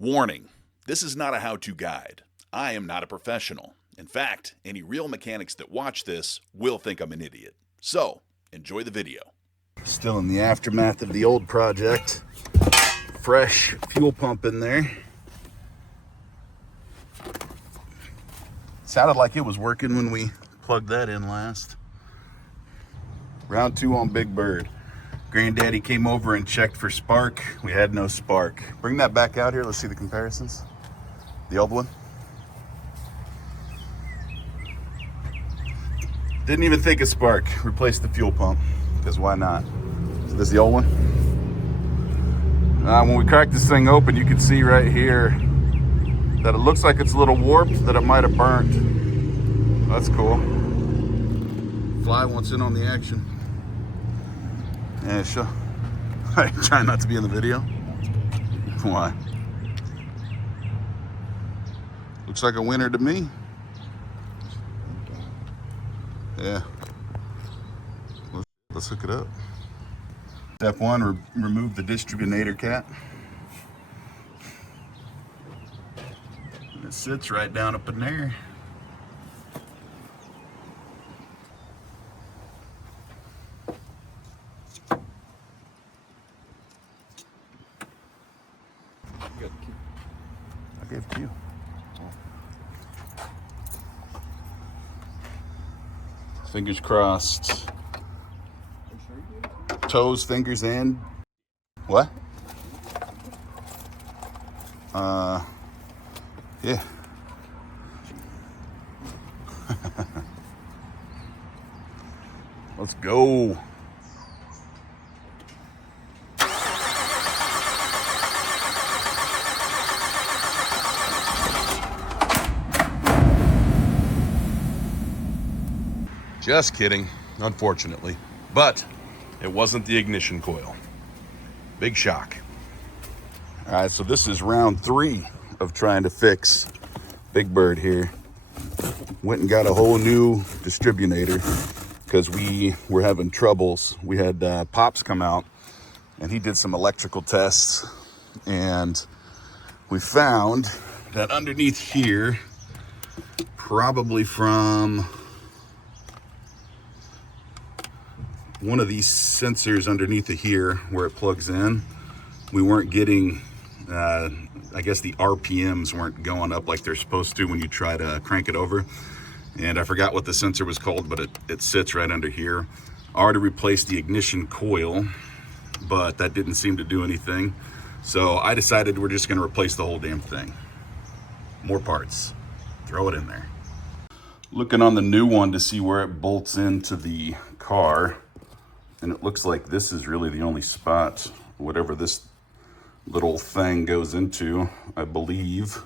Warning, this is not a how-to guide. I am not a professional. In fact, any real mechanics that watch this will think I'm an idiot. So, enjoy the video. Still in the aftermath of the old project. Fresh fuel pump in there. Sounded like it was working when we plugged that in last. Round 2 on Big Bird. Granddaddy came over and checked for spark. We had no spark. Bring that back out here. Let's see the comparisons. The old one. Didn't even think of spark. Replaced the fuel pump, because why not? So this is the old one. When we cracked this thing open, you can see right here that it looks like it's a little warped, that it might have burnt. That's cool. Fly wants in on the action. Yeah, sure. I try not to be in the video. Why? Looks like a winner to me. Yeah. Let's hook it up. Step 1, remove the distributor cap. And it sits right down up in there. I gave it to you. Fingers crossed. Toes, fingers, and what? Yeah. Let's go. Just kidding, unfortunately. But it wasn't the ignition coil. Big shock. All right, so this is round 3 of trying to fix Big Bird here. Went and got a whole new distributor because we were having troubles. We had Pops come out and he did some electrical tests, and we found that underneath here, probably from one of these sensors underneath of here where it plugs in, we weren't getting, I guess the RPMs weren't going up like they're supposed to when you try to crank it over. And I forgot what the sensor was called, but it sits right under here. I already replaced the ignition coil, but that didn't seem to do anything. So I decided we're just gonna replace the whole damn thing. More parts, throw it in there. Looking on the new one to see where it bolts into the car. And it looks like this is really the only spot, whatever this little thing goes into, I believe.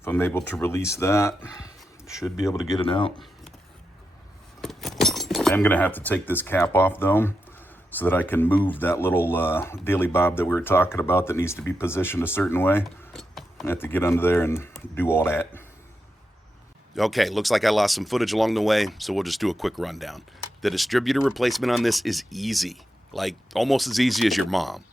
If I'm able to release that, should be able to get it out. I'm gonna have to take this cap off though, so that I can move that little daily bob that we were talking about that needs to be positioned a certain way. I have to get under there and do all that. Okay, looks like I lost some footage along the way, so we'll just do a quick rundown. The distributor replacement on this is easy, like almost as easy as your mom.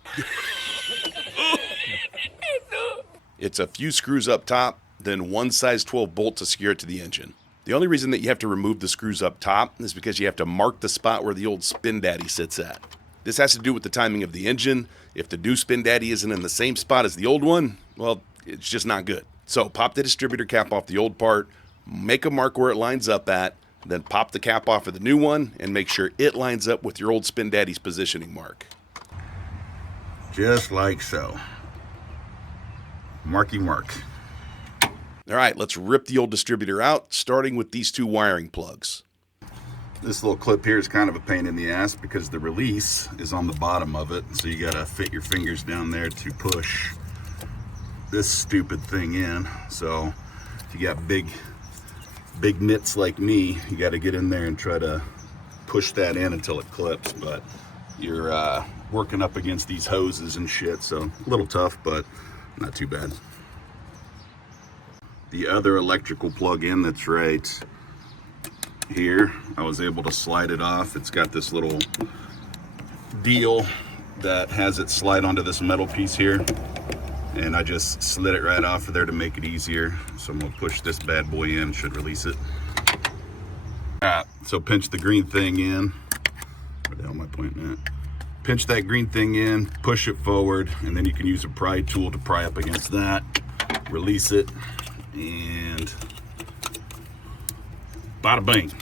It's a few screws up top, then one size 12 bolt to secure it to the engine. The only reason that you have to remove the screws up top is because you have to mark the spot where the old spin daddy sits at. This has to do with the timing of the engine. If the new spin daddy isn't in the same spot as the old one, well, it's just not good. So pop the distributor cap off the old part, make a mark where it lines up at, then pop the cap off of the new one and make sure it lines up with your old spin daddy's positioning mark. Just like so. Marky mark. All right, let's rip the old distributor out, starting with these 2 wiring plugs. This little clip here is kind of a pain in the ass because the release is on the bottom of it. So you gotta fit your fingers down there to push this stupid thing in. So if you got big mitts like me, you got to get in there and try to push that in until it clips. But you're working up against these hoses and shit, so a little tough, but not too bad. The other electrical plug-in that's right here, I was able to slide it off. It's got this little deal that has it slide onto this metal piece here. and I just slid it right off of there to make it easier. So I'm gonna push this bad boy in, should release it. All right, so pinch the green thing in. Where the hell am I pointing at? Pinch that green thing in, push it forward, and then you can use a pry tool to pry up against that. Release it, and bada bing.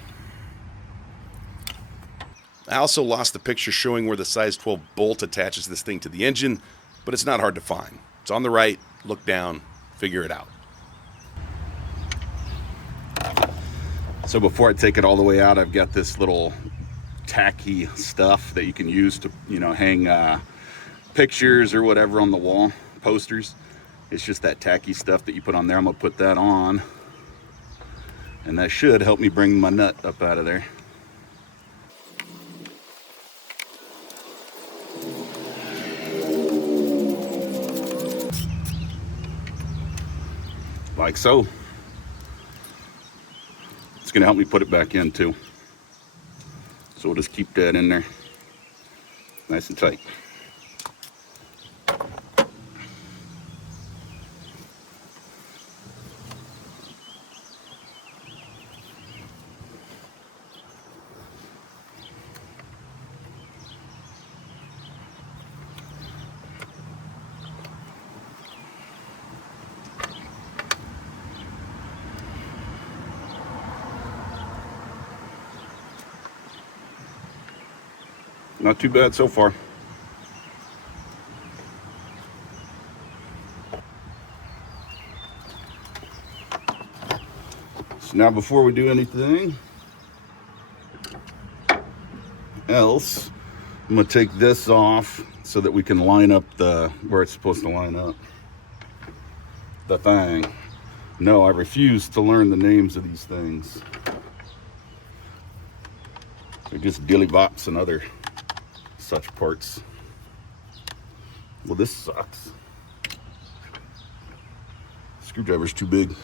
I also lost the picture showing where the size 12 bolt attaches this thing to the engine, but it's not hard to find. It's on the right, look down, figure it out. So before I take it all the way out, I've got this little tacky stuff that you can use to, hang pictures or whatever on the wall, posters. It's just that tacky stuff that you put on there. I'm gonna put that on, and that should help me bring my nut up out of there. Like so. It's gonna help me put it back in too. So we'll just keep that in there nice and tight. Not too bad so far. So now before we do anything else, I'm gonna take this off so that we can line up where it's supposed to line up. The thing. No, I refuse to learn the names of these things. They're just dilly-bops and other such parts. Well, this sucks. Screwdriver's too big.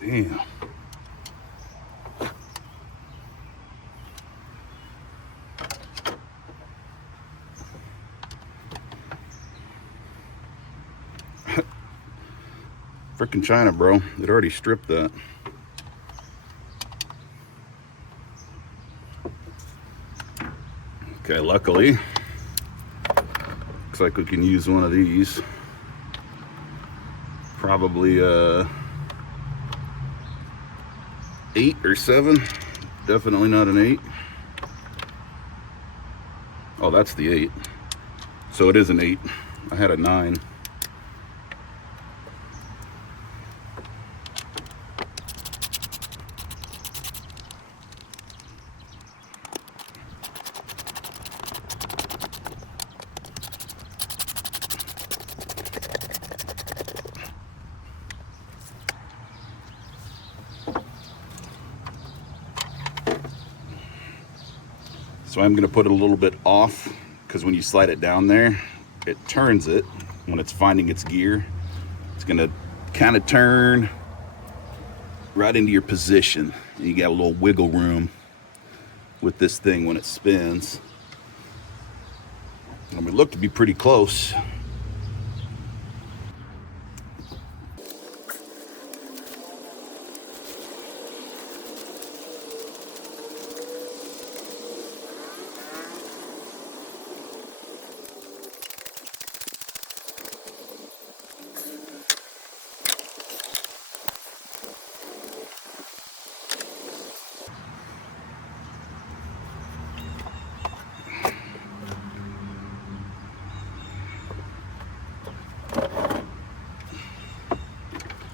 Damn. Frickin' China, bro. It already stripped that. Okay, luckily, looks like we can use one of these. Probably 8 or 7. Definitely not an 8. Oh, that's the 8. So it is an 8. I had a 9. So I'm going to put it a little bit off, because when you slide it down there, it turns it when it's finding its gear. It's going to kind of turn right into your position. And you got a little wiggle room with this thing when it spins. And we look to be pretty close.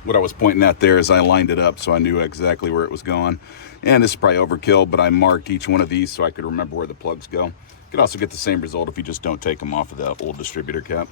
What I was pointing at there is I lined it up so I knew exactly where it was going. And this is probably overkill, but I marked each one of these so I could remember where the plugs go. You could also get the same result if you just don't take them off of the old distributor cap.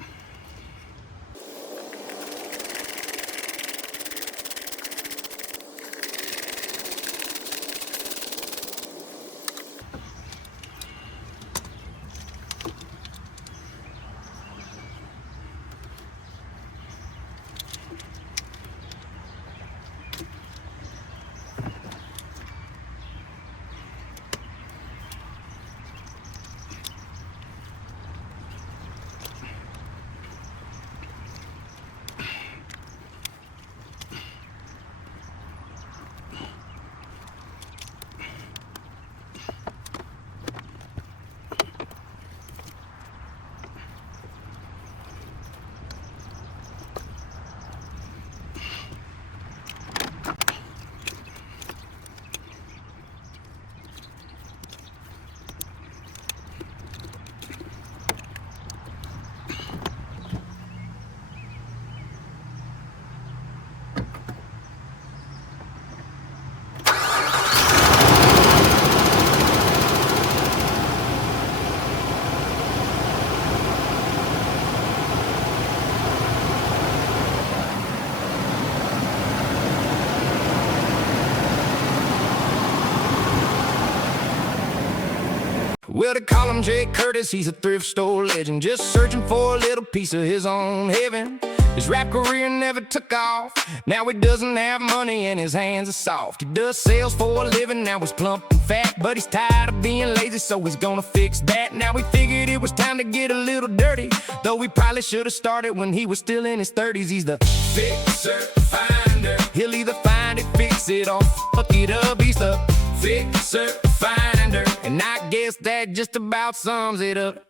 Well, they call him Jay Curtis, he's a thrift store legend, just searching for a little piece of his own heaven. His rap career never took off, now he doesn't have money and his hands are soft. He does sales for a living, now he's plump and fat, but he's tired of being lazy, so he's gonna fix that. Now he figured it was time to get a little dirty, though he probably should have started when he was still in his 30s. He's the fixer finder, he'll either find it, fix it, or fuck it up. He's the fixer finder, and I guess that just about sums it up.